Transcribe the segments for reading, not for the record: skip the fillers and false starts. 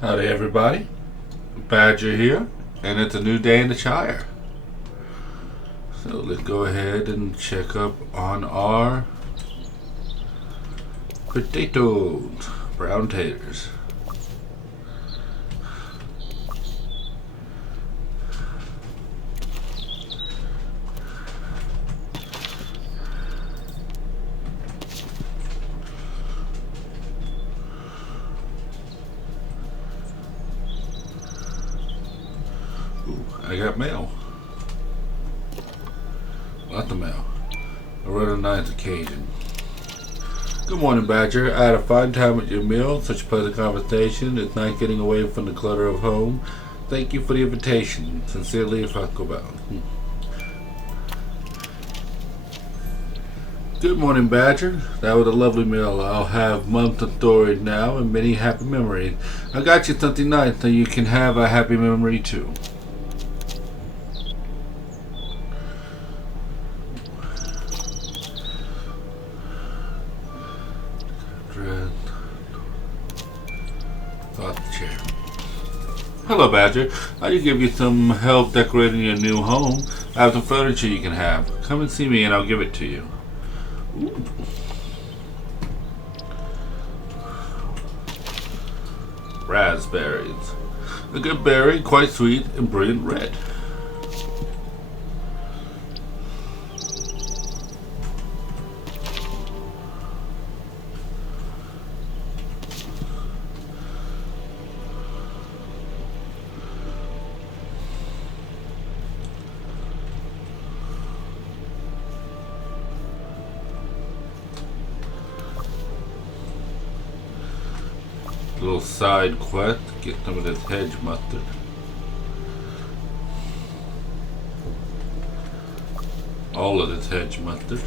Howdy, everybody. Badger here, and it's a new day in the Shire. So let's go ahead and check up on our potatoes, brown taters. Ooh, I got mail. Lots of mail. A rather nice occasion. Good morning, Badger. I had a fine time at your meal. Such a pleasant conversation. It's nice getting away from the clutter of home. Thank you for the invitation. Sincerely, if I go back. Good morning, Badger. That was a lovely meal. I'll have months of storage now and many happy memories. I got you something nice so you can have a happy memory too. Chair. Hello, Badger. I can give you some help decorating your new home. I have some furniture you can have. Come and see me and I'll give it to you. Ooh. Raspberries. A good berry, quite sweet and brilliant red. Little side quest, get some of this hedge mustard. All of this hedge mustard.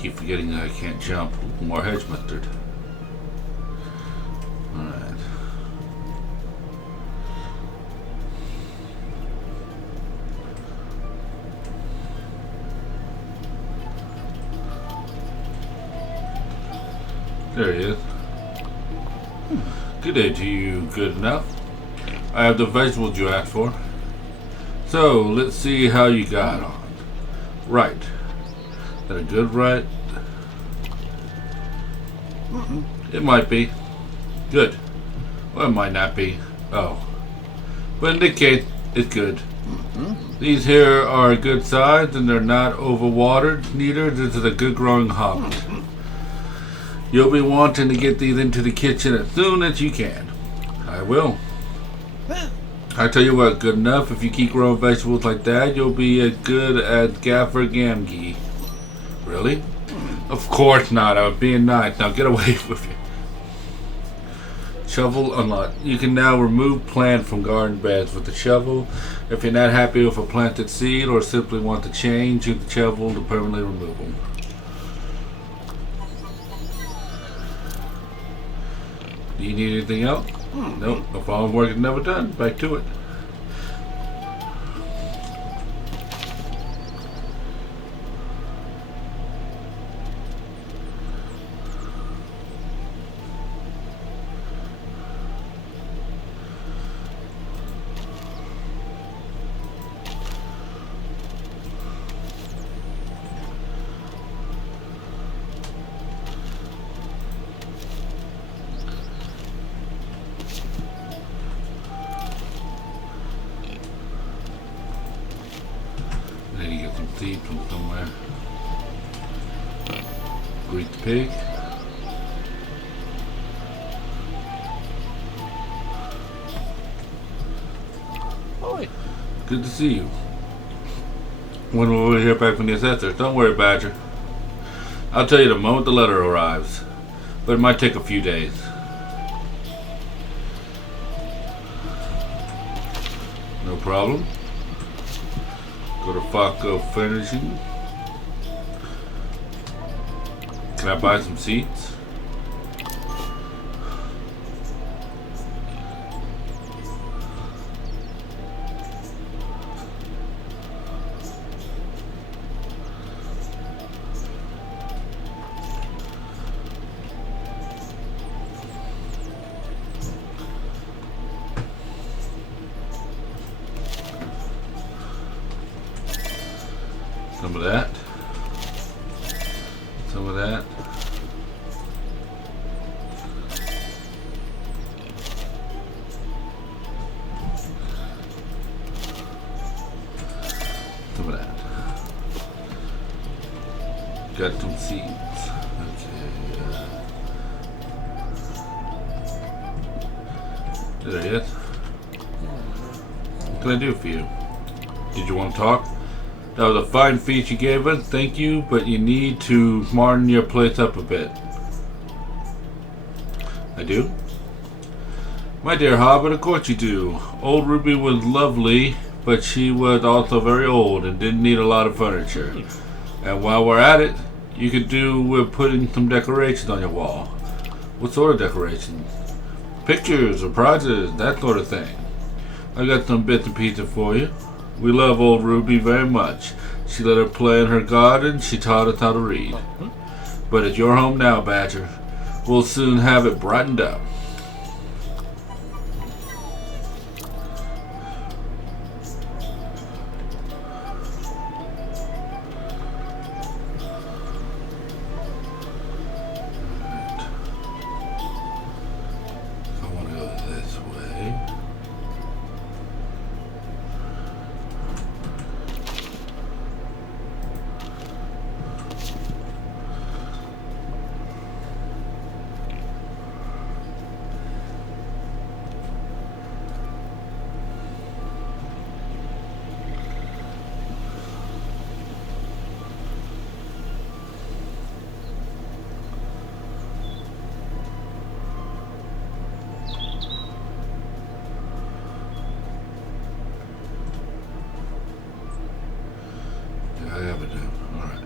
Keep forgetting that I can't jump. More hedge mustard. Alright. There he is. Good day to you, good enough. I have the vegetables you asked for. So, let's see how you got on. Right. Is that a good right? It might be. Good. Well, it might not be. Oh. But in this case, it's good. These here are a good size and they're not overwatered. Neither. This is a good growing hobby. You'll be wanting to get these into the kitchen as soon as you can. I will. I tell you what, good enough. If you keep growing vegetables like that, you'll be as good as Gaffer Gamgee. Really? Of course not. I was being nice. Now get away with it. Shovel unlocked. You can now remove plant from garden beds with the shovel. If you're not happy with a planted seed or simply want to change, use the shovel to permanently remove them. Do you need anything else? Nope. The farm work is never done. Back to it. Seed from somewhere. Greet the pig. Oi. Good to see you. When will we hear back from the assessor? Don't worry, Badger. I'll tell you the moment the letter arrives. But it might take a few days. No problem. Go to Faco Finishing. Can I buy some seeds? of that. Some of that. Some of that. Got some seeds. Okay. There it is. What can I do for you? Did you want to talk? That was a fine feast you gave us, thank you, but you need to smarten your place up a bit. I do? My dear Hobbit, of course you do. Old Ruby was lovely, but she was also very old and didn't need a lot of furniture. And while we're at it, you could do with putting some decorations on your wall. What sort of decorations? Pictures or prizes, that sort of thing. I got some bits and pieces for you. We love old Ruby very much. She let her play in her garden. She taught us how to read. But it's your home now, Badger. We'll soon have it brightened up. I want to go this way. I have it now. Alright.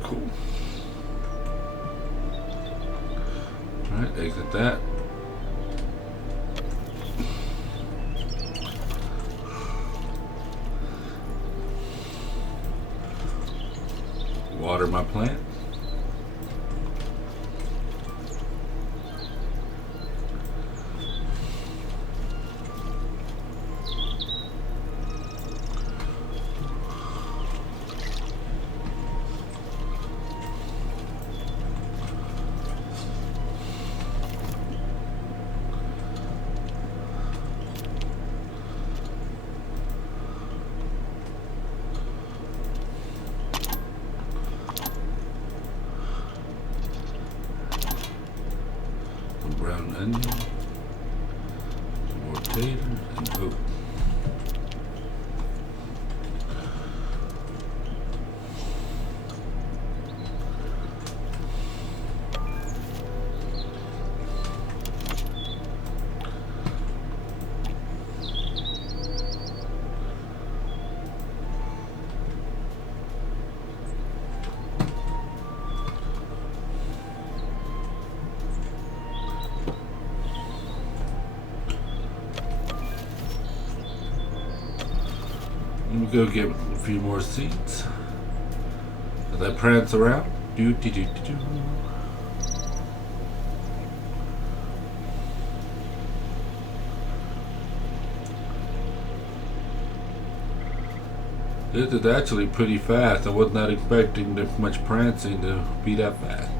Cool. Alright, exit that. Water my plant. Brown onion, more potatoes, and oat. Let me go get a few more seeds as I prance around. Do do do do do. This is actually pretty fast. I was not expecting this much prancing to be that fast.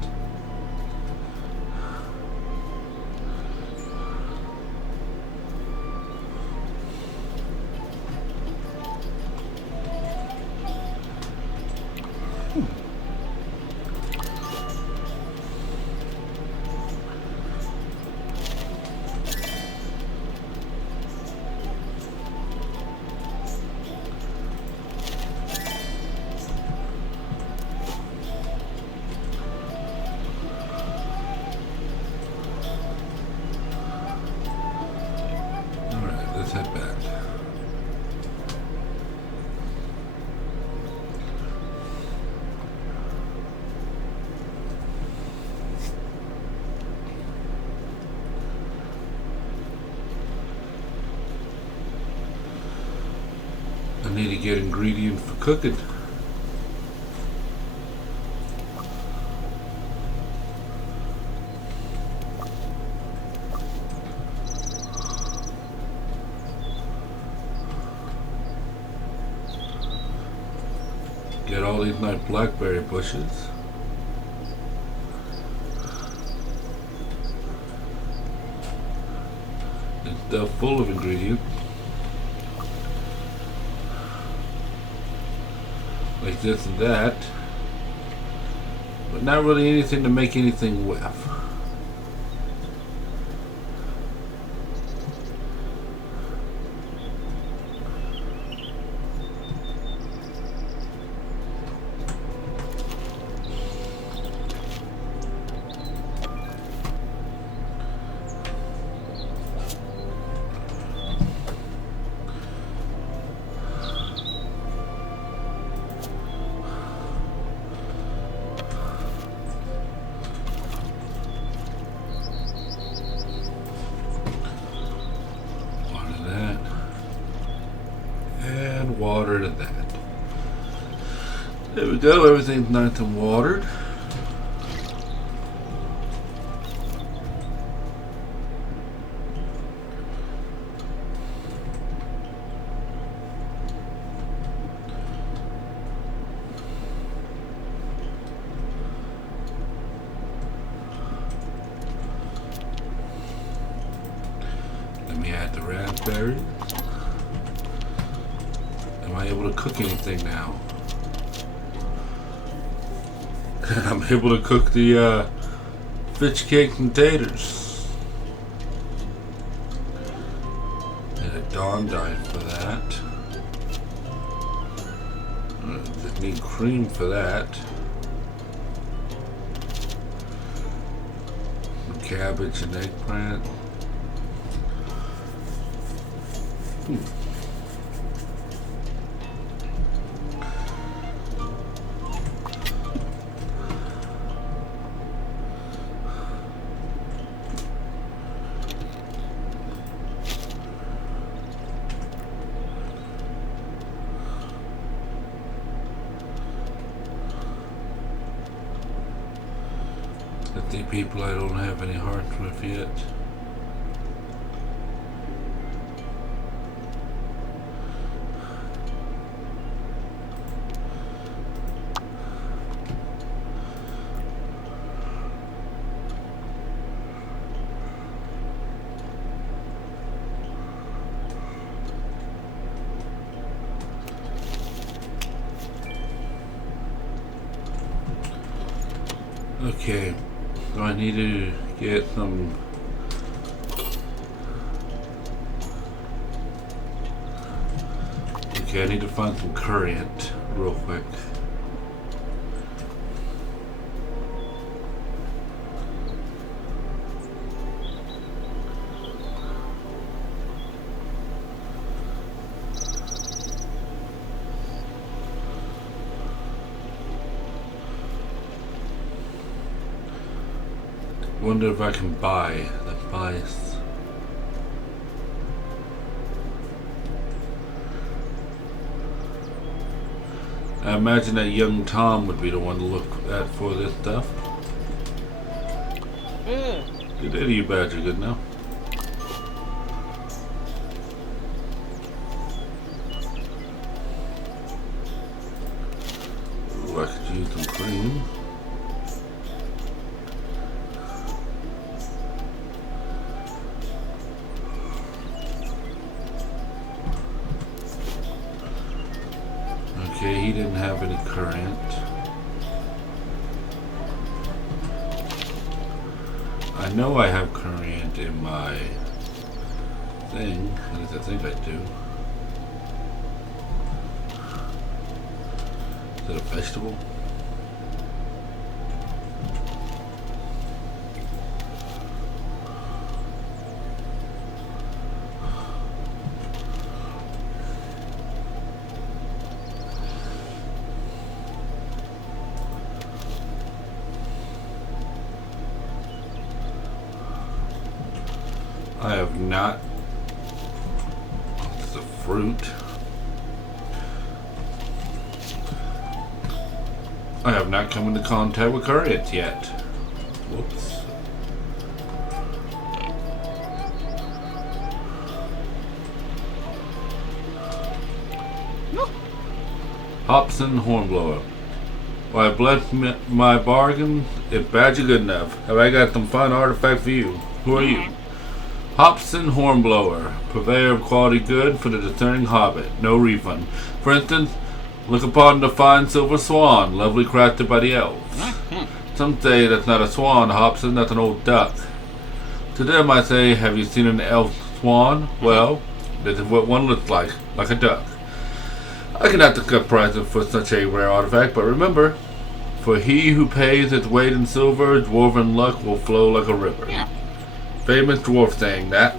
I need to get ingredients for cooking. Get all these nice blackberry bushes. They're full of ingredients. Like this and that. But not really anything to make anything with. Water to that. There we go, everything's nice and watered. Let me add the raspberries. Am I able to cook anything now? I'm able to cook the fish cake and taters. And a Dawn dye for that. Just need cream for that. Cabbage and eggplant. The people I don't have any hearts with yet. Okay. So I need to get some I need to find some currant real quick. Wonder if I can buy the spice. I imagine that young Tom would be the one to look at for this stuff. Good day to you, Badger. Good now. Ooh, I could use some cream. Okay, he didn't have any currant. I know I have currant in my thing. At least I think I do. Is that a vegetable? I have not. It's a fruit. I have not come into contact with Current yet. Whoops. Hobson Hornblower. Well, I blessed my bargain. If badge are good enough, have I got some fine artifact for you? Who are you? Hobson Hornblower, purveyor of quality good for the discerning hobbit. No refund. For instance, look upon the fine silver swan, lovely crafted by the elves. Some say that's not a swan, Hobson, that's an old duck. To them I say, have you seen an elf swan? Well, this is what one looks like a duck. I cannot discuss prices for such a rare artifact, but remember, for he who pays its weight in silver, dwarven luck will flow like a river. Famous dwarf saying that.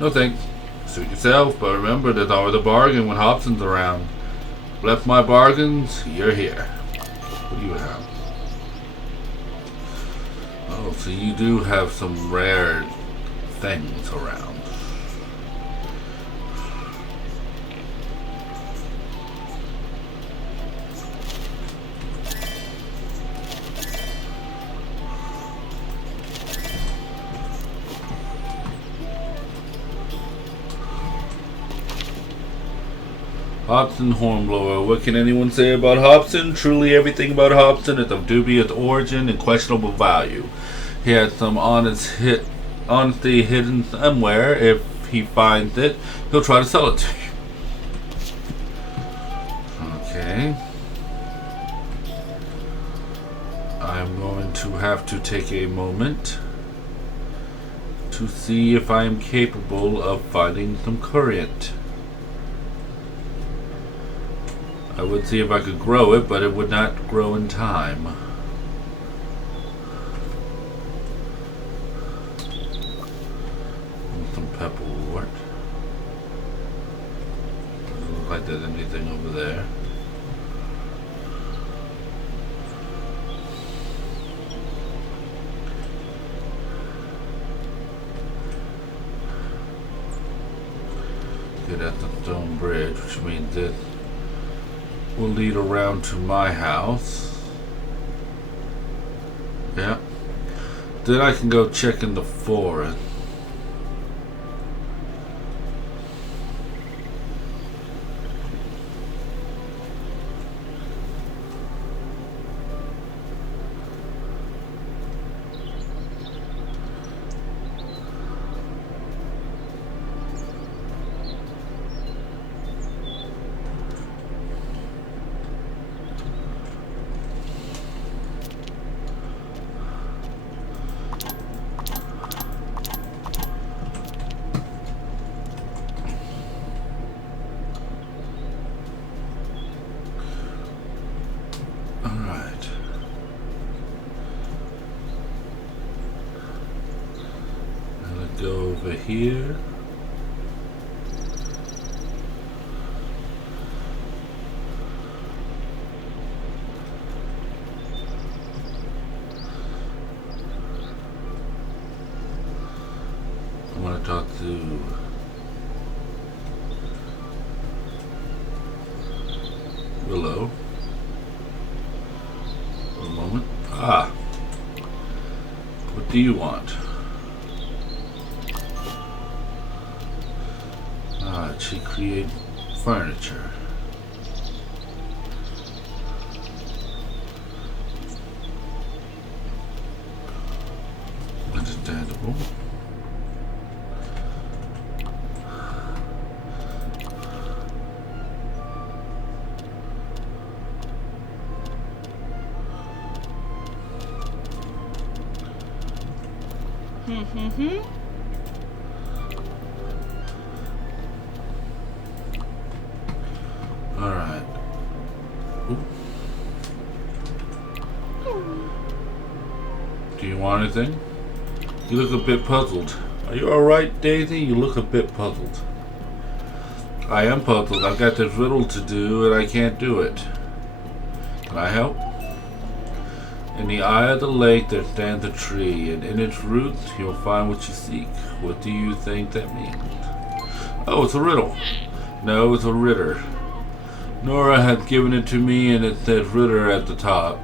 No thanks. Suit yourself, but remember, there's always a bargain when Hobson's around. Left my bargains, you're here. What do you have? Oh, so you do have some rare things around. Hobson Hornblower. What can anyone say about Hobson? Truly everything about Hobson is of dubious origin and questionable value. He has some honesty hidden somewhere. If he finds it, he'll try to sell it to you. Okay. I'm going to have to take a moment to see if I am capable of finding some current. I would see if I could grow it, but it would not grow in time. Some pepperwort. Doesn't look like there's anything over there. Okay, that's a stone bridge, which means this will lead around to my house. Yeah. Then I can go check in the forest. Go over here. I want to talk to Willow. For a moment. Ah. What do you want? She create furniture. Understandable. Alright. Do you want anything? You look a bit puzzled. Are you alright, Daisy? You look a bit puzzled. I am puzzled. I've got this riddle to do and I can't do it. Can I help? In the eye of the lake there stands a tree, and in its roots you'll find what you seek. What do you think that means? Oh, it's a riddle. No, it's a ritter. Nora has given it to me and it says Ritter at the top.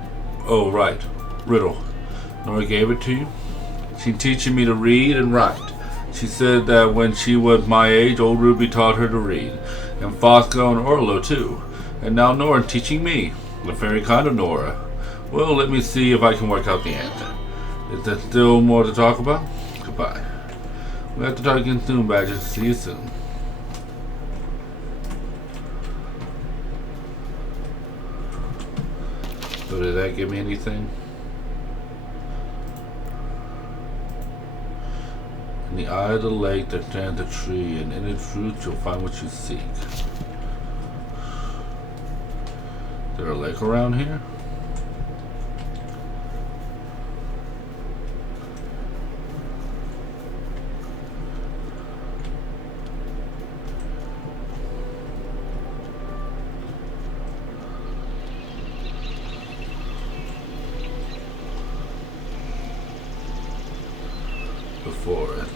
Oh, right. Riddle. Nora gave it to you? She's teaching me to read and write. She said that when she was my age, old Ruby taught her to read. And Fosco and Orlo, too. And now Nora teaching me. The very kind of Nora. Well, let me see if I can work out the answer. Is there still more to talk about? Goodbye. We'll have to talk again soon, Badger. See you soon. So did that give me anything? In the eye of the lake there stands a tree, and in its roots you'll find what you seek. Is there a lake around here? Before it.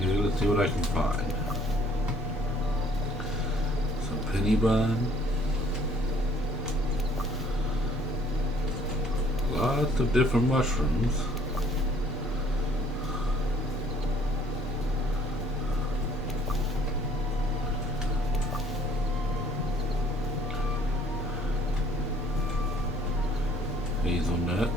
Let's see what I can find. Some penny bun. Lots of different mushrooms. Hazelnut.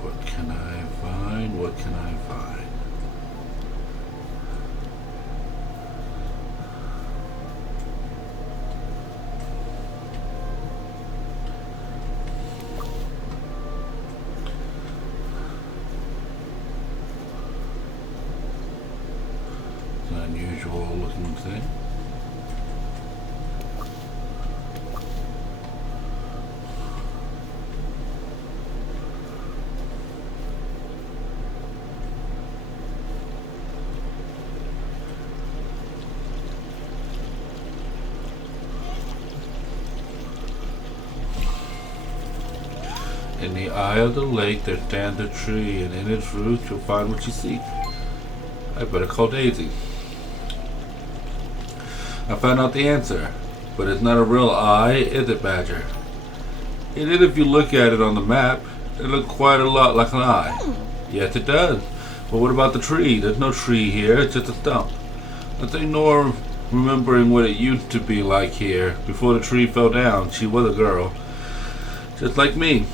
What can I find? What can I find? It's an unusual looking thing. In the eye of the lake there stands a tree, and in its roots you'll find what you seek. I better call Daisy. I found out the answer, but it's not a real eye, is it, Badger? It is if you look at it on the map. It looks quite a lot like an eye. Yes, it does. But what about the tree? There's no tree here, it's just a stump. I think Nora, remembering what it used to be like here, before the tree fell down, she was a girl. Just like me.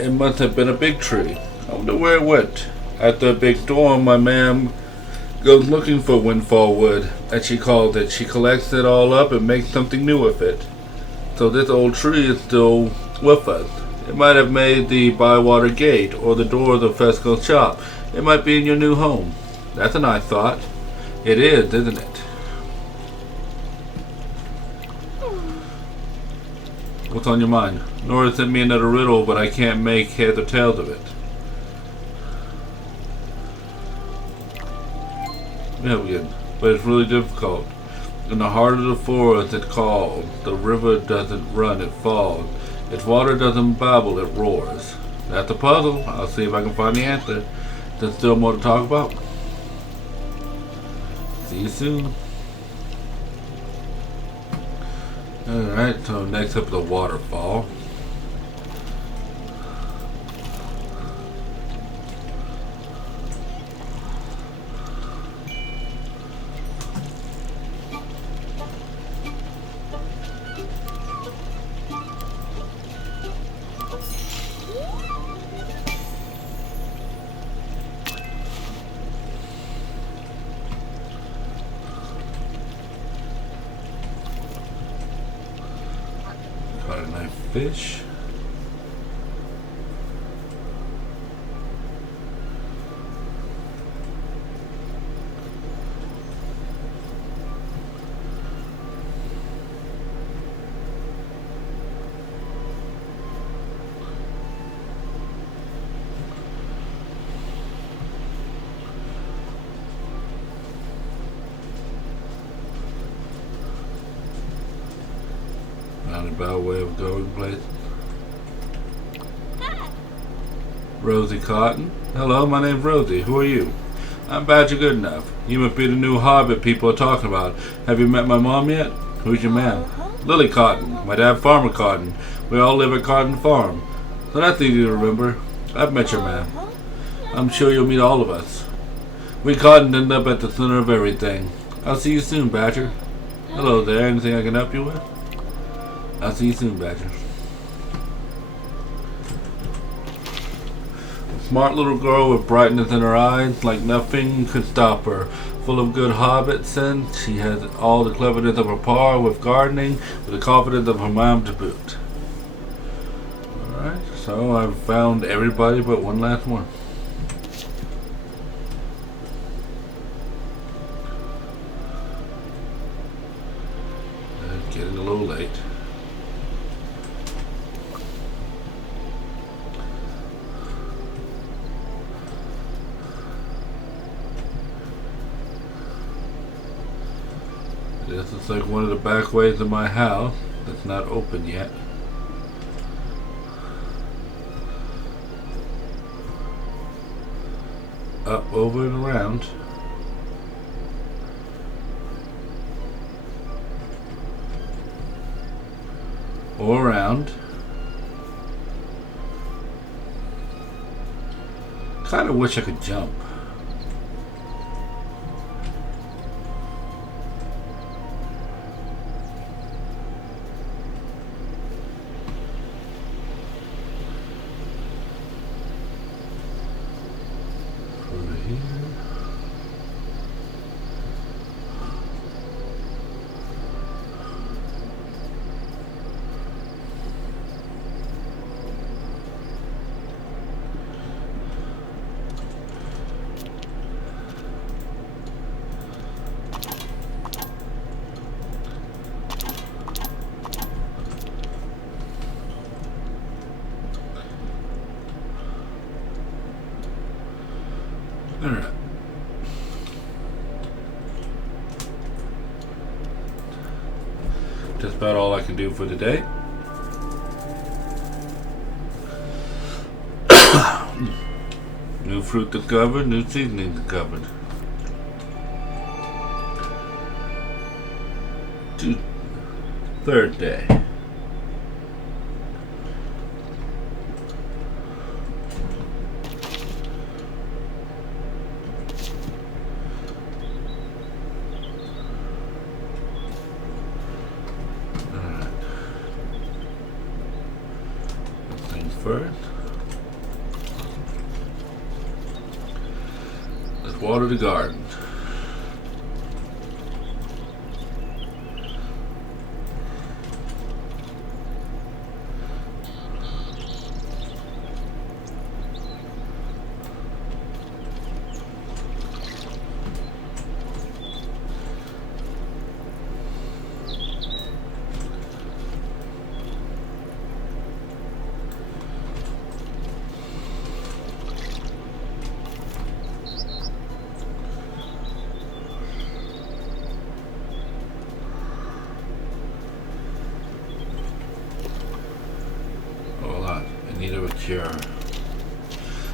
It must have been a big tree. I wonder where it went. After a big storm, my ma'am goes looking for windfall wood, as she calls it. She collects it all up and makes something new with it. So this old tree is still with us. It might have made the Bywater gate or the door of the Fesco shop. It might be in your new home. That's a nice thought. It is, isn't it? What's on your mind? Nora sent me another riddle, but I can't make heads or tails of it. Yeah, we did. But it's really difficult. In the heart of the forest it calls. The river doesn't run, it falls. Its water doesn't babble, it roars. That's a puzzle. I'll see if I can find the answer. There's still more to talk about. See you soon. Alright, so next up is a waterfall. Got a nice fish. Roundabout way of going place. Rosie Cotton. Hello, my name's Rosie. Who are you? I'm Badger Goodenough. You must be the new hobbit people are talking about. Have you met my mom yet? Who's your man? Lily Cotton. My dad, Farmer Cotton. We all live at Cotton Farm. So that's easy to remember. I've met your man. I'm sure you'll meet all of us. We Cotton end up at the center of everything. I'll see you soon, Badger. Hello there. Anything I can help you with? I'll see you soon, Badger. Smart little girl with brightness in her eyes, like nothing could stop her. Full of good hobbit sense, she has all the cleverness of her pa with gardening, with the confidence of her mom to boot. Alright, so I've found everybody but one last one. It's getting a little late. This is like one of the back ways of my house that's not open yet. Up, over, and around. Or around. Kinda wish I could jump. Alright. Just about all I can do for today. New fruit discovered, new seasoning discovered. Third day. First, let's water the garden. Need of a cure.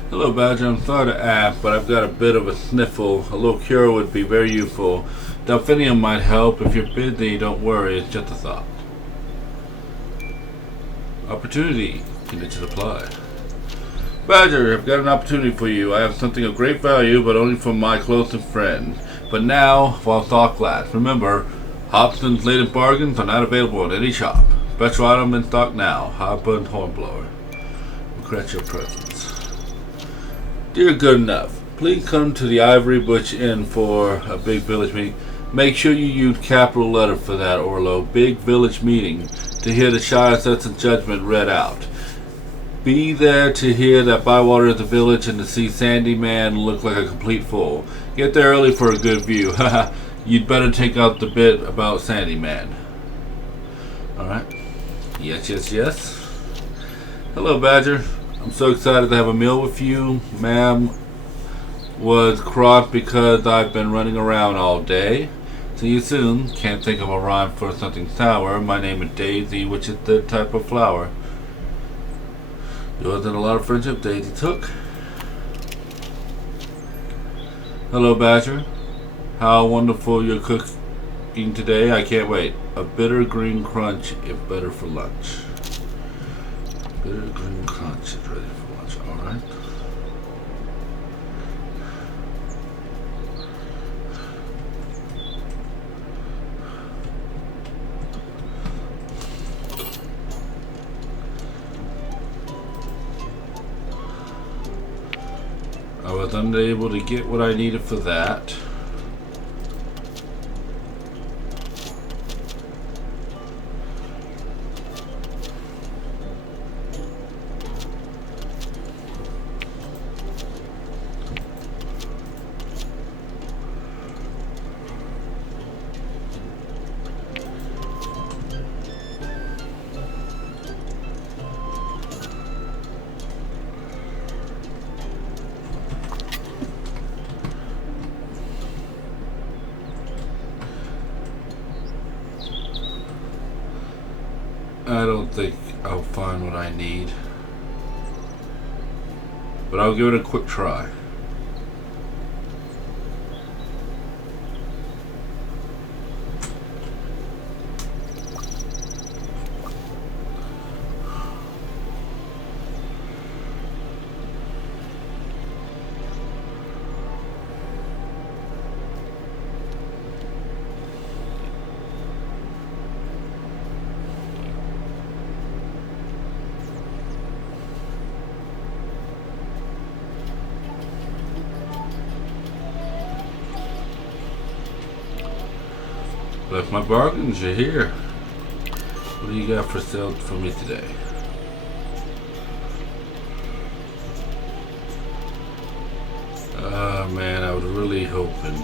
Hello, Badger. I'm sorry to ask, but I've got a bit of a sniffle. A little cure would be very useful. Delphinium might help. If you're busy, don't worry. It's just a thought. Opportunity. Condition applied. Badger, I've got an opportunity for you. I have something of great value, but only for my closest friend. But now, while stock lasts, remember, Hobson's latest bargains are not available at any shop. Special item in stock now. Hobson's Hornblower. Regret your presence. Dear Goodenough, please come to the Ivory Bush Inn for a big village meeting. Make sure you use capital letter for that, Orlo. Big village meeting to hear the Shire sentence judgment read out. Be there to hear that Bywater is the village and to see Sandy Man look like a complete fool. Get there early for a good view. Haha, you'd better take out the bit about Sandy Man. Alright. Yes, yes, yes. Hello, Badger. I'm so excited to have a meal with you. Ma'am was cross because I've been running around all day. See you soon. Can't think of a rhyme for something sour. My name is Daisy, which is the type of flower. Yours and a lot of friendship, Daisy Took. Hello, Badger. How wonderful you're cooking today. I can't wait. A bitter green crunch is better for lunch. Bitter green crunch is ready for lunch. Alright. I was unable to get what I needed for that. I don't think I'll find what I need, but I'll give it a quick try. But if my bargains are here, what do you got for sale for me today? Oh man, I was really hoping.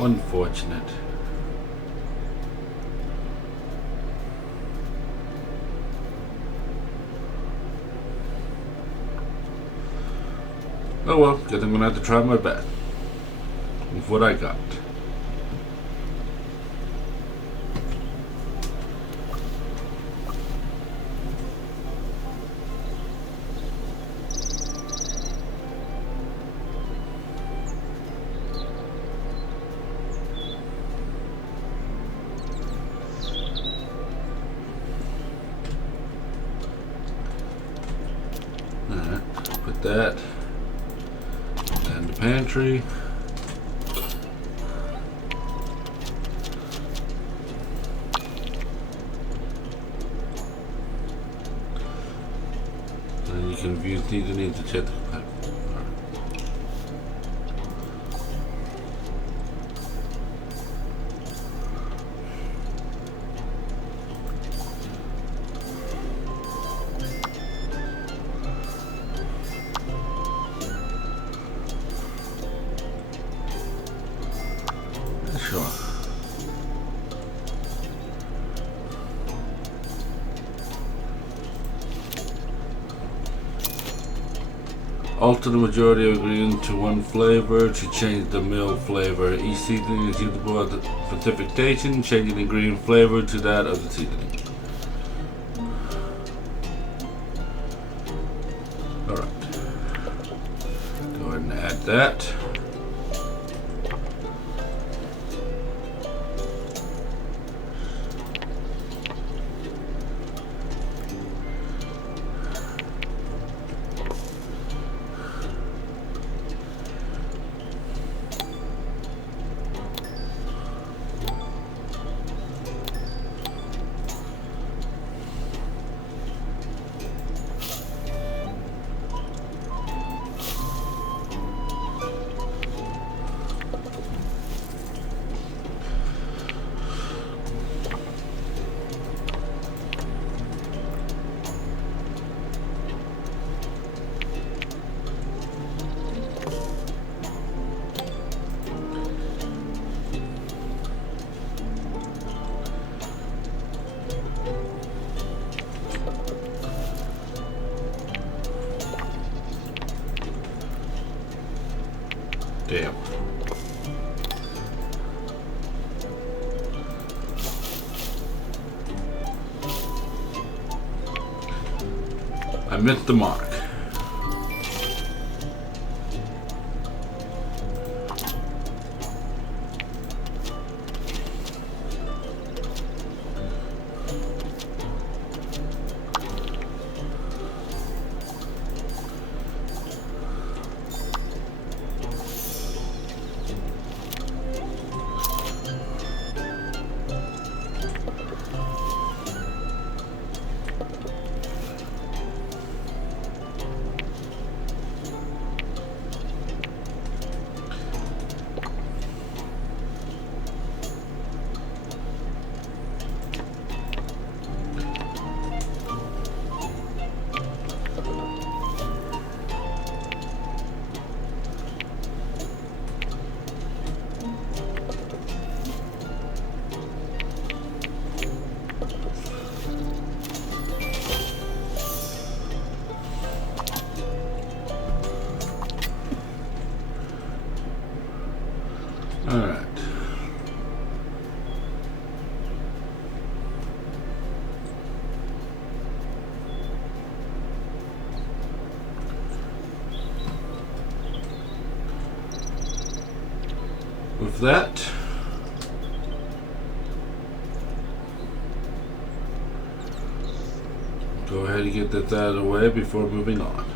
How unfortunate. Oh well, guess I'm gonna have to try my best with what I got. Alright, put that in the pantry. And you can view seasoning to check the pepper. Sure. Alter the majority of ingredients to one flavor to change the meal flavor. Each seasoning is usable at the specific station, changing the ingredient flavor to that of the seasoning. Alright. Go ahead and add that. missed the mark. Alright. With that, go ahead and get that out of the way before moving on.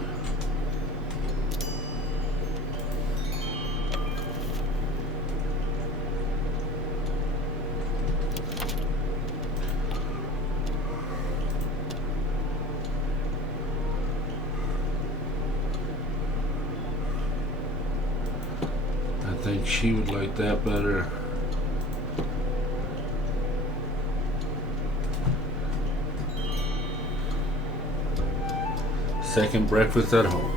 I think she would like that better. Second breakfast at home.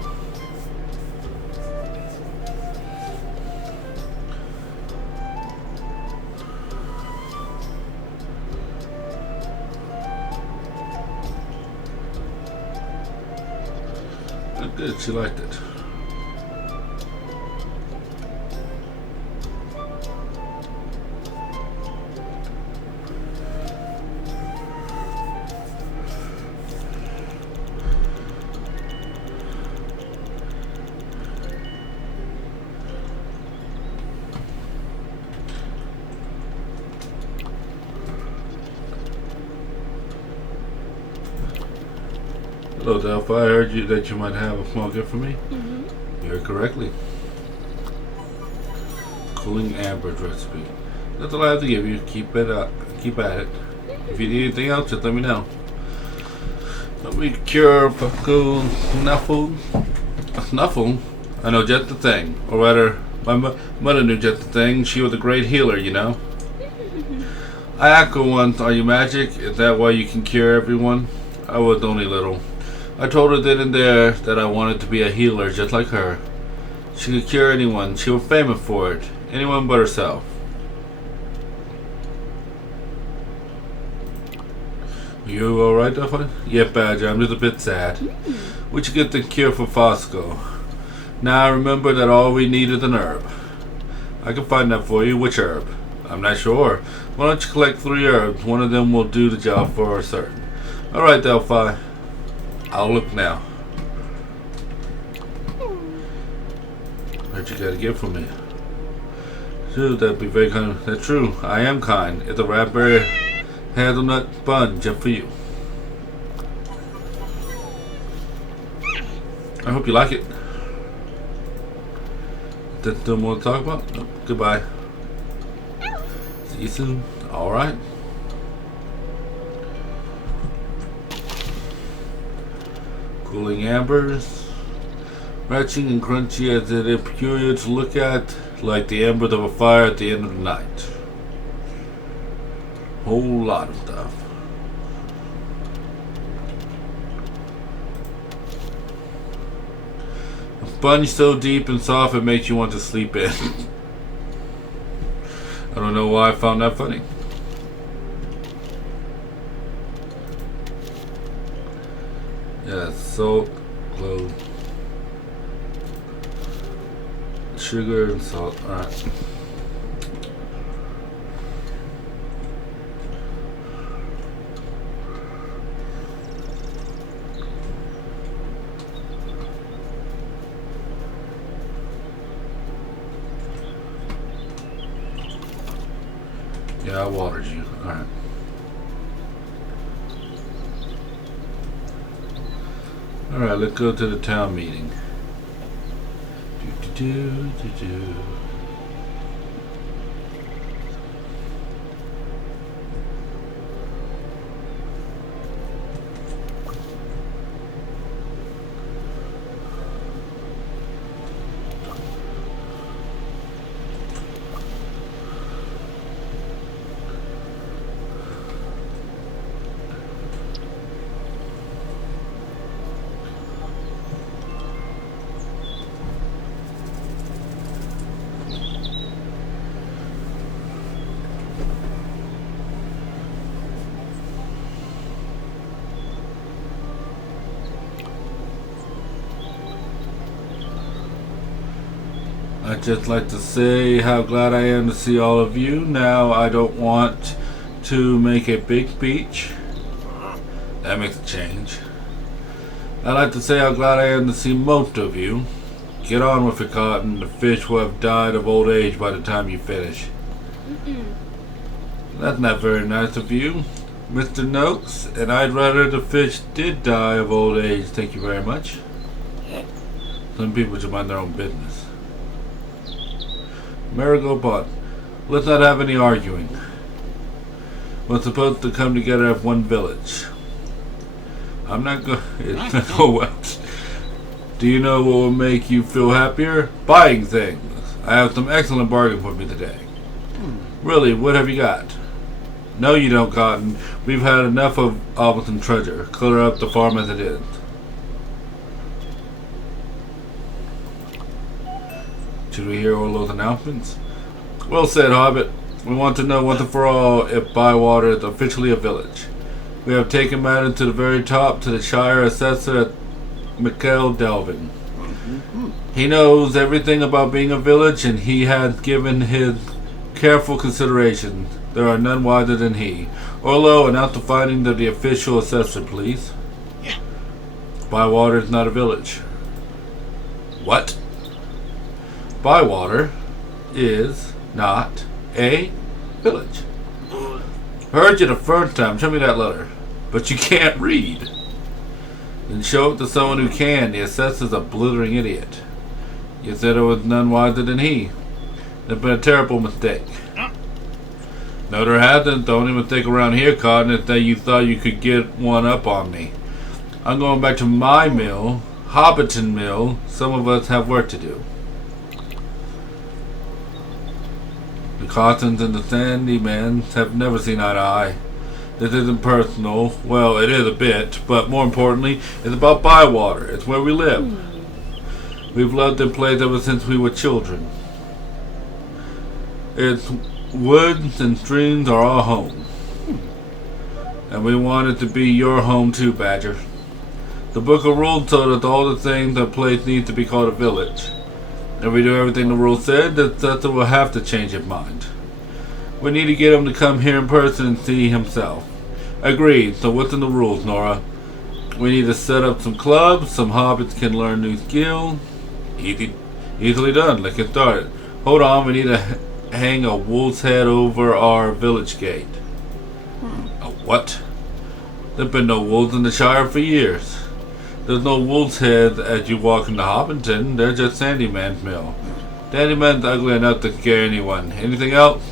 Good, she liked it. Hello, Delphi. I heard that you might have a small gift for me. You heard correctly. Cooling amber recipe. That's all I have to give you. Keep it up. Keep at it. If you need anything else, just let me know. Let me cure cool snuffle. A snuffle? I know just the thing. Or rather, my mother knew just the thing. She was a great healer, you know. I asked her once, "Are you magic? Is that why you can cure everyone?" I was only little. I told her then and there that I wanted to be a healer just like her. She could cure anyone. She was famous for it. Anyone but herself. You alright, Delphi? Yeah, Badger. I'm just a bit sad. We should get the cure for Fosco. Now I remember that all we need is an herb. I can find that for you. Which herb? I'm not sure. Why don't you collect 3 herbs? One of them will do the job for certain. Alright, Delphi. I'll look now. What you got to get from me? Dude, that'd be very kind. That's true. I am kind. It's a raspberry hazelnut bun just for you. I hope you like it. That's still more to talk about? Nope. Goodbye. See you soon. Alright. Cooling ambers. Retching and crunchy as it is peculiar to look at, like the embers of a fire at the end of the night. Whole lot of stuff. A sponge so deep and soft it makes you want to sleep in. I don't know why I found that funny. Yeah, salt, clove, sugar and salt. Alright. Yeah, I watered you. Alright. Alright, let's go to the town meeting. Do. I'd just like to say how glad I am to see all of you. Now, I don't want to make a big speech. That makes a change. I'd like to say how glad I am to see most of you. Get on with your cotton. The fish will have died of old age by the time you finish. That's not very nice of you, Mr. Noakes, and I'd rather the fish did die of old age. Thank you very much. Some people should mind their own business. Marigold Pot, let's not have any arguing. We're supposed to come together as one village. I'm not going. It's not going well. Do you know what will make you feel happier? Buying things. I have some excellent bargains for me today. Really, what have you got? No, you don't, Cotton. We've had enough of Alberton treasure. Clear up the farm as it is. Should we hear all those announcements? Well said, Hobbit. We want to know once and for all if Bywater is officially a village. We have taken matters to the very top to the Shire assessor at Michael Delvin. He knows everything about being a village, and he has given his careful consideration. There are none wiser than he. Orlo, announce the findings of the official assessor, please. Bywater is not a village. What? Bywater is not a village. Heard you the first time. Show me that letter. But you can't read. Then show it to someone who can. The assessor's a blithering idiot. You said there was none wiser than he. There's been a terrible mistake. No, there hasn't. The only mistake around here, Cotton, is that you thought you could get one up on me. I'm going back to my mill, Hobbiton Mill. Some of us have work to do. The Cottons and the Sandymans have never seen eye to eye. This isn't personal. Well, it is a bit, but more importantly, it's about Bywater. It's where we live. We've loved the place ever since we were children. Its woods and streams are our home. And we want it to be your home too, Badger. The Book of Rules told us all the things a place needs to be called a village. If we do everything the rules said, the assessor will have to change his mind. We need to get him to come here in person and see himself. Agreed. So what's in the rules, Nora? We need to set up some clubs. Some hobbits can learn new skills. Easily done. Let's get started. Hold on. We need to hang a wolf's head over our village gate. A what? There've been no wolves in the Shire for years. There's no wolf's head as you walk into Hobbiton. They're just Sandyman's mill. Sandyman's ugly enough to scare anyone. Anything else?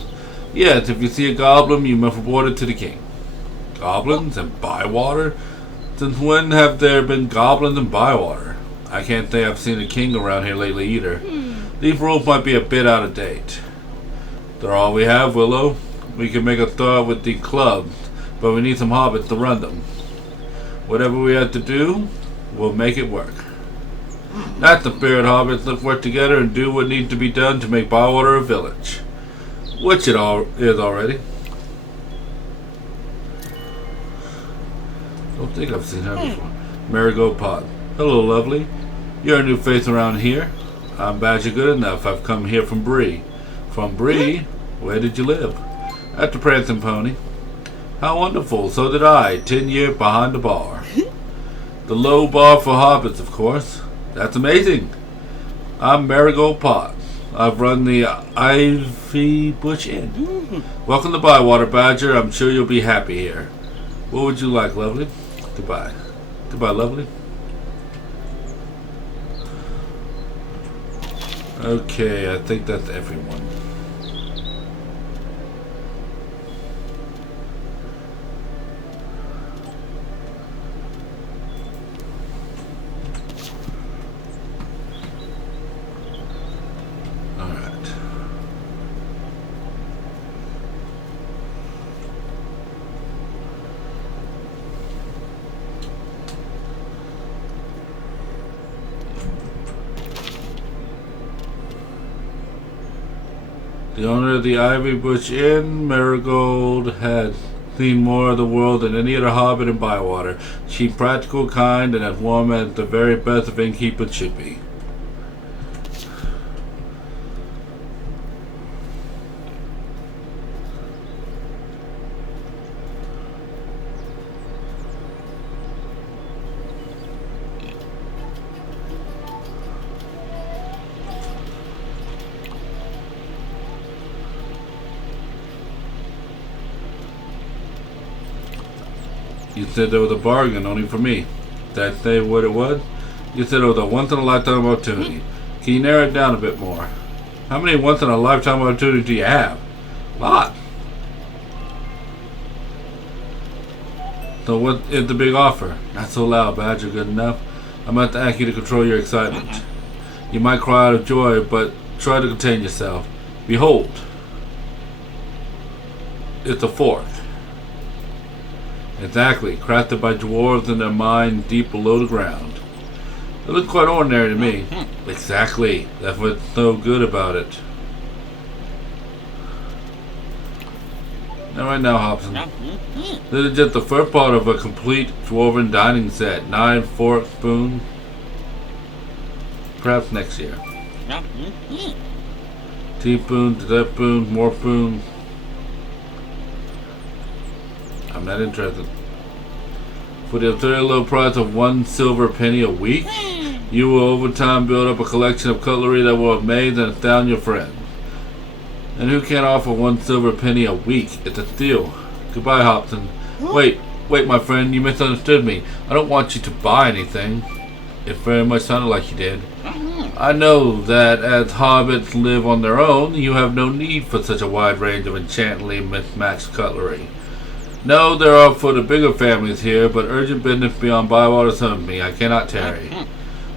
Yes, if you see a goblin, you must report it to the king. Goblins and Bywater? Since when have there been goblins in Bywater? I can't say I've seen a king around here lately either. These rules might be a bit out of date. They're all we have, Willow. We can make a start with the clubs, but we need some hobbits to run them. Whatever we have to do, we'll make it work. That's the spirit, hobbits. Let's work together and do what needs to be done to make Bywater a village. Which it all is already. Don't think I've seen her before. Marigold Pot. Hello, lovely. You're a new face around here. I'm Badger Good Enough. I've come here from Bree. From Bree? Where did you live? At the Prancing Pony. How wonderful. So did I. 10 years behind the bar. The low bar for hobbits, of course. That's amazing. I'm Marigold Pot. I've run the Ivy Bush Inn. Welcome to Bywater, Badger. I'm sure you'll be happy here. What would you like, lovely? Goodbye. Goodbye, lovely. Okay, I think that's everyone. The owner of the Ivy Bush Inn, Marigold, had seen more of the world than any other hobbit in Bywater. She practical, kind, and as warm as the very best of innkeepers should be. You said there was a bargain only for me. Did I say what it was? You said it was a once-in-a-lifetime opportunity. Can you narrow it down a bit more? How many once-in-a-lifetime opportunities do you have? A lot. So what is the big offer? Not so loud, Badger. Good enough. I'm about to ask you to control your excitement. You might cry out of joy, but try to contain yourself. Behold. It's a fork. Exactly, crafted by dwarves in their mine deep below the ground. It looks quite ordinary to me. Exactly, that's what's so good about it. Now right now, Hobson. This is just the first part of a complete dwarven dining set. Knife, fork, spoon. Perhaps next year. Teaspoon, dessert spoon, more spoons. I'm not interested. For the absurdly low price of 1 silver penny a week, you will over time build up a collection of cutlery that will amaze and astound your friends. And who can't offer 1 silver penny a week? It's a steal. Goodbye, Hobson. Wait, my friend, you misunderstood me. I don't want you to buy anything. It very much sounded like you did. I know that as hobbits live on their own, you have no need for such a wide range of enchantingly mismatched cutlery. No, there are for the bigger families here, but urgent business beyond Bywater summoned me. I cannot tarry.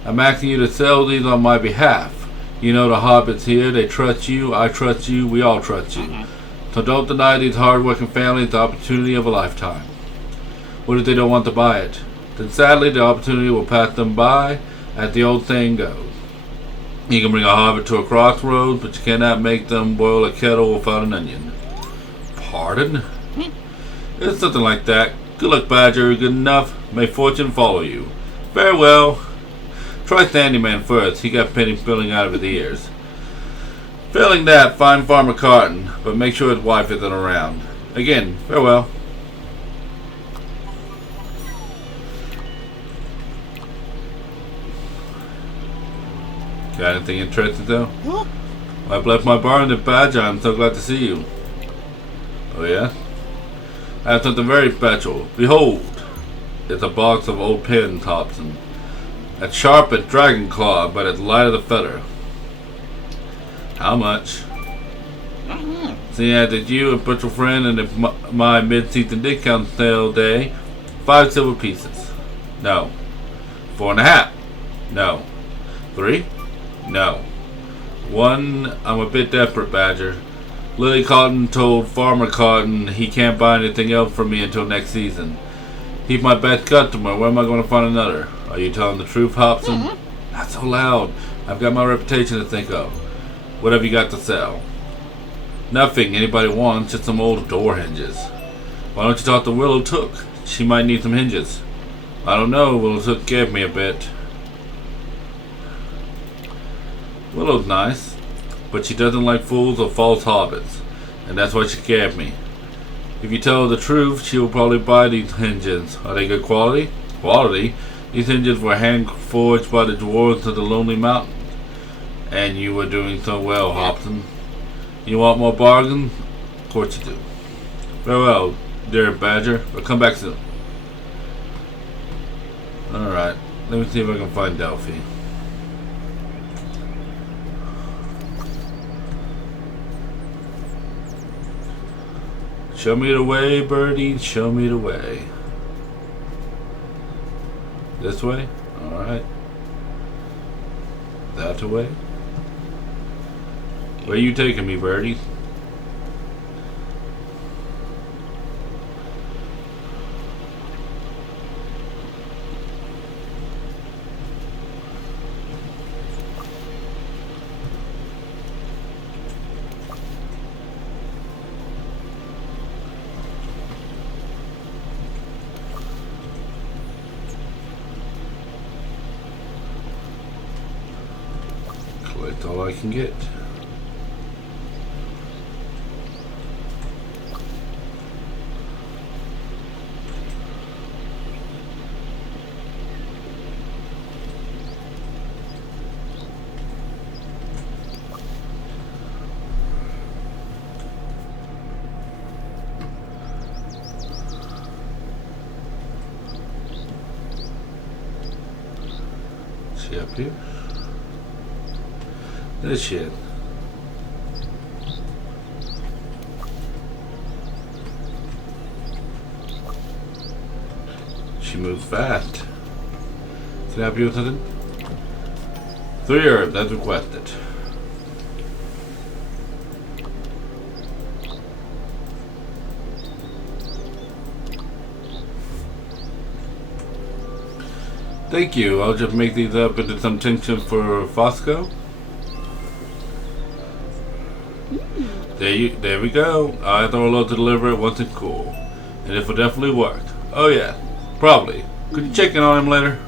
I'm asking you to sell these on my behalf. You know the hobbits here, they trust you, I trust you, we all trust you. So don't deny these hard-working families the opportunity of a lifetime. What if they don't want to buy it? Then sadly the opportunity will pass them by, as the old saying goes. You can bring a hobbit to a crossroads, but you cannot make them boil a kettle without an onion. Pardon? It's something like that. Good luck, Badger. Good enough. May fortune follow you. Farewell. Try Sandyman first. He got penny spilling out of his ears. Failing that, find Farmer Carton, but make sure his wife isn't around. Again, farewell. Got anything interesting though? I've left my barn at Badger. I'm so glad to see you. Oh yeah? I have something very special. Behold! It's a box of old pins, Hobson. It's sharp as dragon claw, but it's light as a feather. How much? See, I did you and put your friend in my mid-season discount sale day. 5 silver pieces. No. 4.5. No. 3. No. 1. I'm a bit desperate, Badger. Lily Cotton told Farmer Cotton he can't buy anything else from me until next season. He's my best customer. Where am I going to find another? Are you telling the truth, Hobson? Not so loud. I've got my reputation to think of. What have you got to sell? Nothing anybody wants, just some old door hinges. Why don't you talk to Willow Took? She might need some hinges. I don't know. Willow Took gave me a bit. Willow's nice. But she doesn't like fools or false hobbits, and that's why she gave me. If you tell her the truth, she will probably buy these hinges. Are they good quality? Quality? These hinges were hand forged by the dwarves of the Lonely Mountain, And you were doing so well, Hobson. You want more bargain? Of course you do. Farewell, dear Badger. I'll come back soon. Alright, let me see if I can find Delphi. Show me the way, birdie. Show me the way. This way? Alright. That way? Where you taking me, birdie? Collect all I can get. See up here? This shit. She moves fast. Can I help you with something? 3 herbs as requested. Thank you. I'll just make these up into some tincture for Fosco. There we go. I throw a load to deliver it once it's cool. And it will definitely work. Oh yeah, probably. Could you check in on him later?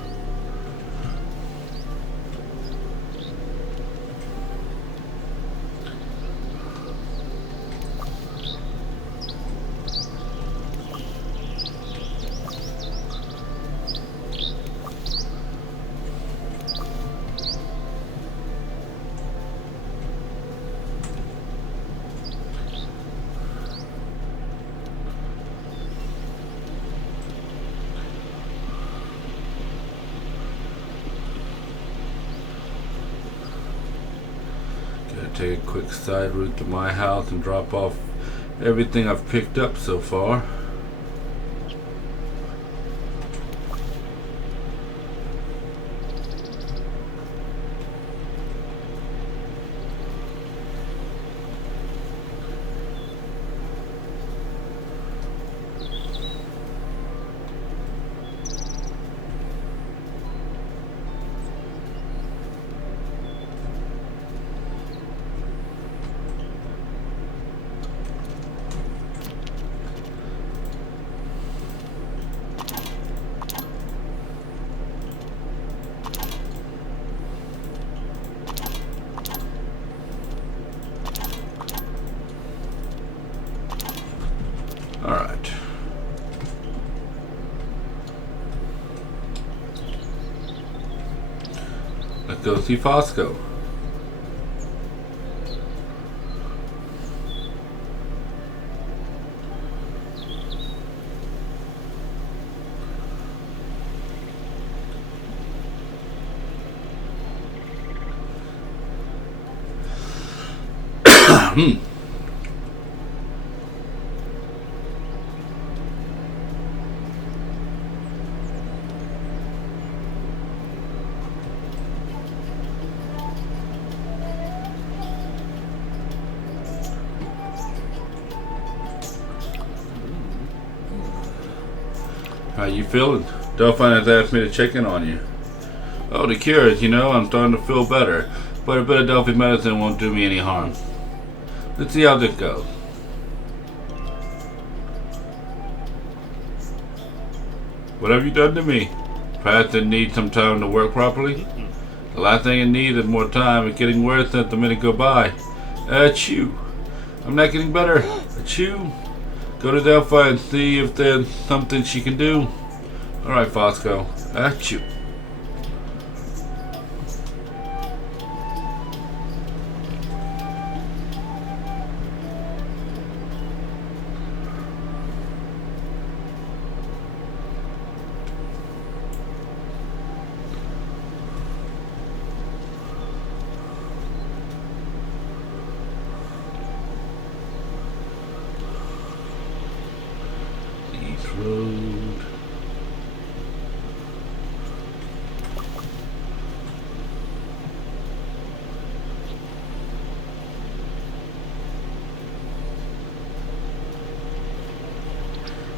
Take a quick side route to my house and drop off everything I've picked up so far. Alright. Let's go see Fosco. How you feeling? Delphine has asked me to check in on you. Oh, the cures, I'm starting to feel better. But a bit of Delphi medicine won't do me any harm. Let's see how this goes. What have you done to me? Perhaps it needs some time to work properly? The last thing it needs is more time. It's getting worse as the minute go by. Achoo. I'm not getting better. Achoo. Go to Delphi and see if there's something she can do. Alright, Fosco. Achoo. Road.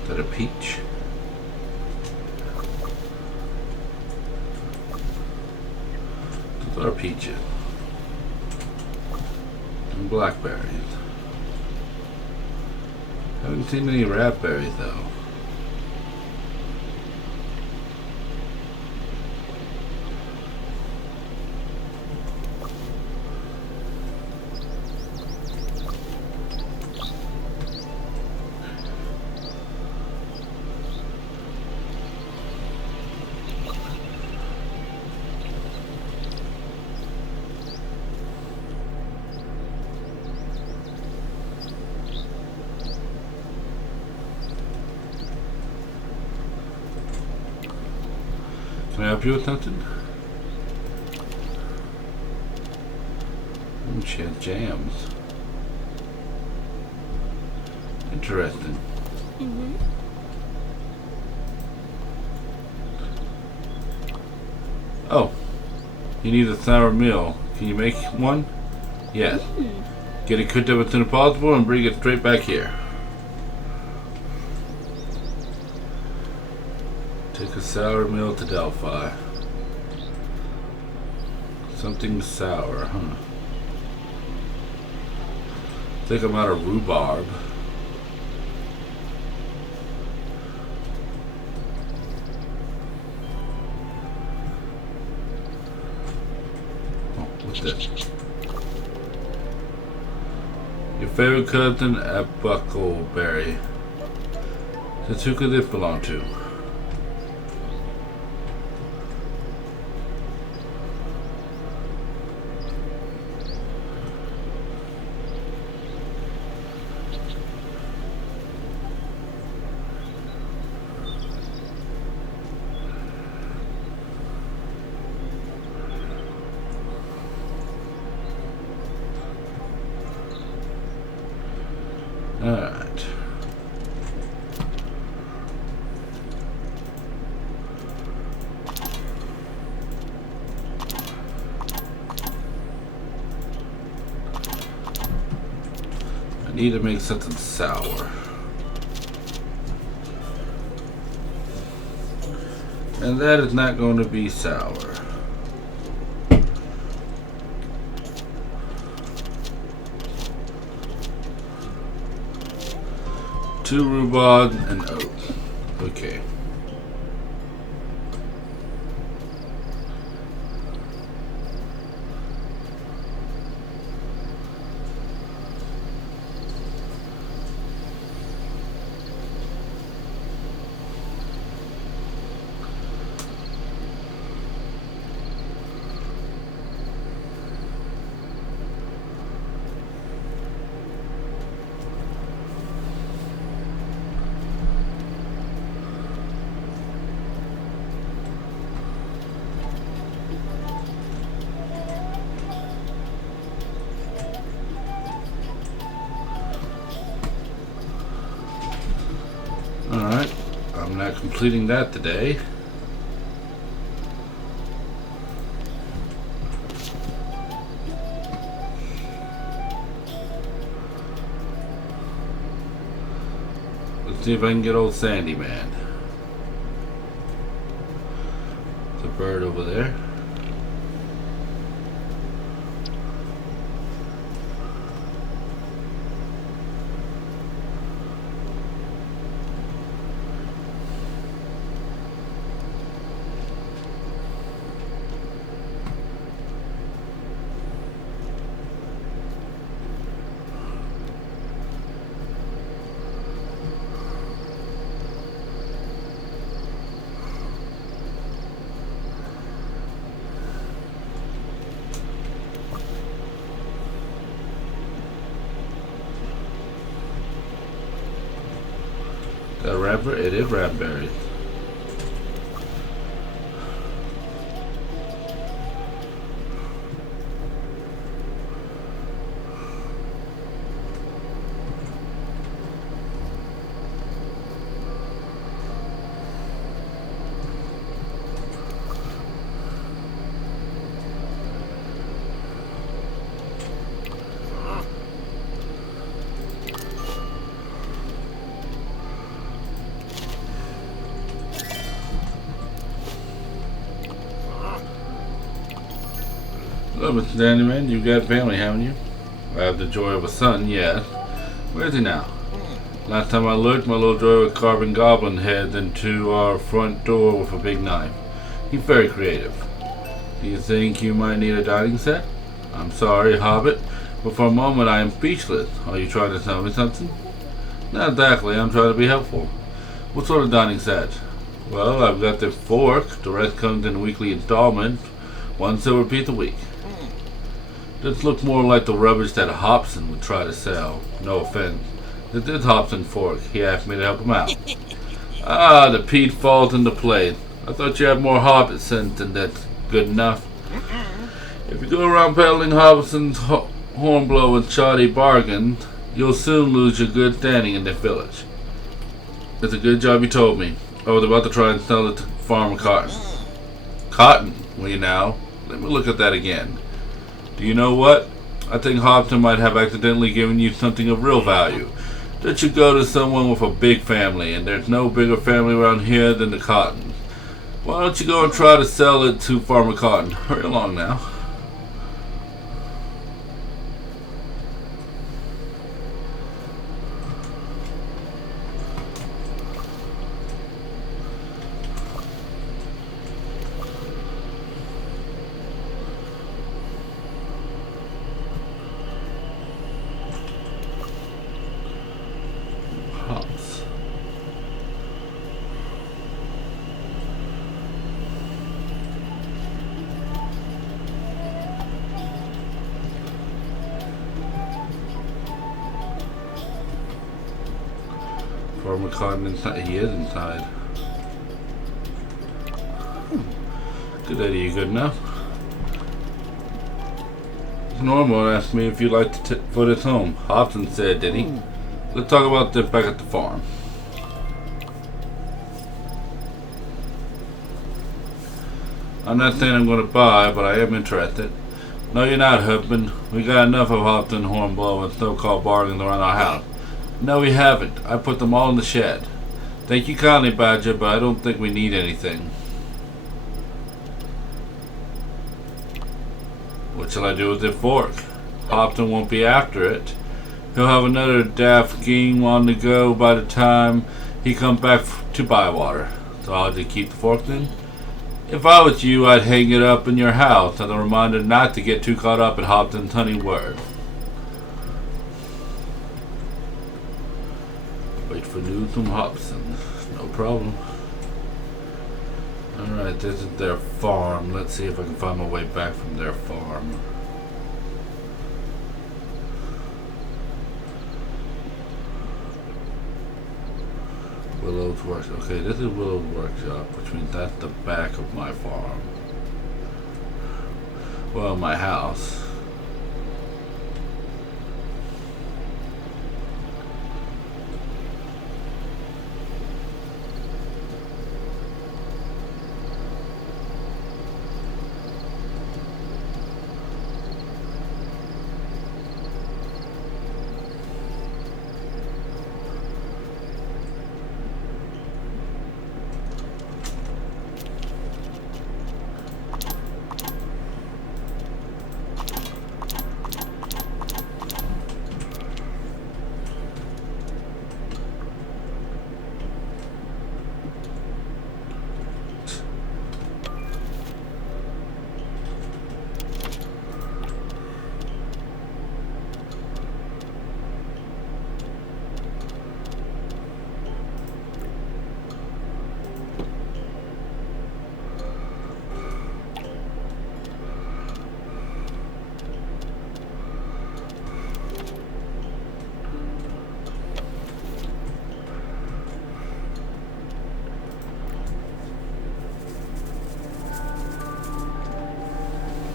Is that a peach? Those are peaches. And blackberries. Haven't seen any raspberries though. Can I help you with something? Oh, she has jams. Interesting. Mm-hmm. Oh, you need a sour meal. Can you make one? Yes. Get it cooked up as soon as possible and bring it straight back here. Take a sour meal to Delphi. Something sour, huh? I think I'm out of rhubarb. Oh, what's this? Your favorite cousin at Buckleberry. Since who could this belong to? Alright. I need to make something sour. And that is not going to be sour. Two rhubarb and oat. Okay. Alright, I'm not completing that today. Let's see if I can get old Sandy Man. The bird over there. That raspberry, it is raspberry. Well, Mr. Dandyman, you've got family, haven't you? I have the joy of a son, yes. Where is he now? Last time I looked, my little droid was carving goblin heads into our front door with a big knife. He's very creative. Do you think you might need a dining set? I'm sorry, Hobbit, but for a moment I am speechless. Are you trying to tell me something? Not exactly, I'm trying to be helpful. What sort of dining set? Well, I've got the fork. The rest comes in weekly installments. 1 silver piece a week. This looks more like the rubbish that Hobson would try to sell. No offense. This is Hobson's fork. He asked me to help him out. Ah, the peat falls into place. I thought you had more Hobbit sense than that's good enough. If you go around peddling Hobson's hornblow and shoddy bargains, you'll soon lose your good standing in the village. It's a good job you told me. I was about to try and sell it to Farmer Cotton. Cotton, will you now? Let me look at that again. Do you know what? I think Hobson might have accidentally given you something of real value. That should go to someone with a big family, and there's no bigger family around here than the Cottons. Why don't you go and try to sell it to Farmer Cotton? Hurry along now. Hops. Farmer Cotton inside. He is inside. Good idea, good enough. Normal asked me if you'd like to put us home. Hobson said, did he? Let's talk about this back at the farm. I'm not saying I'm going to buy, but I am interested. No, you're not, husband. We got enough of Hobson, Hornblow, and so-called bargains around our house. No, we haven't. I put them all in the shed. Thank you kindly, Badger, but I don't think we need anything. What shall I do with the fork? Hobson won't be after it. He'll have another daft scheme on the go by the time he comes back to Bywater. So I'll just keep the fork then? If I was you, I'd hang it up in your house as a reminder not to get too caught up in Hobson's hunting word. Wait for news from Hobson. No problem. Alright, this is their farm. Let's see if I can find my way back from their farm. Willow's workshop. Okay, this is Willow's workshop, which means that's the back of my farm. Well, my house.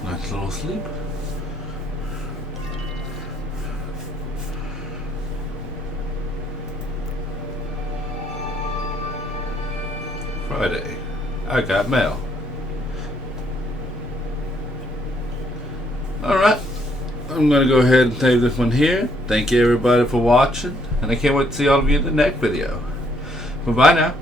Nice little sleep. Friday. I got mail. Alright. I'm going to go ahead and save this one here. Thank you everybody for watching. And I can't wait to see all of you in the next video. Bye-bye now.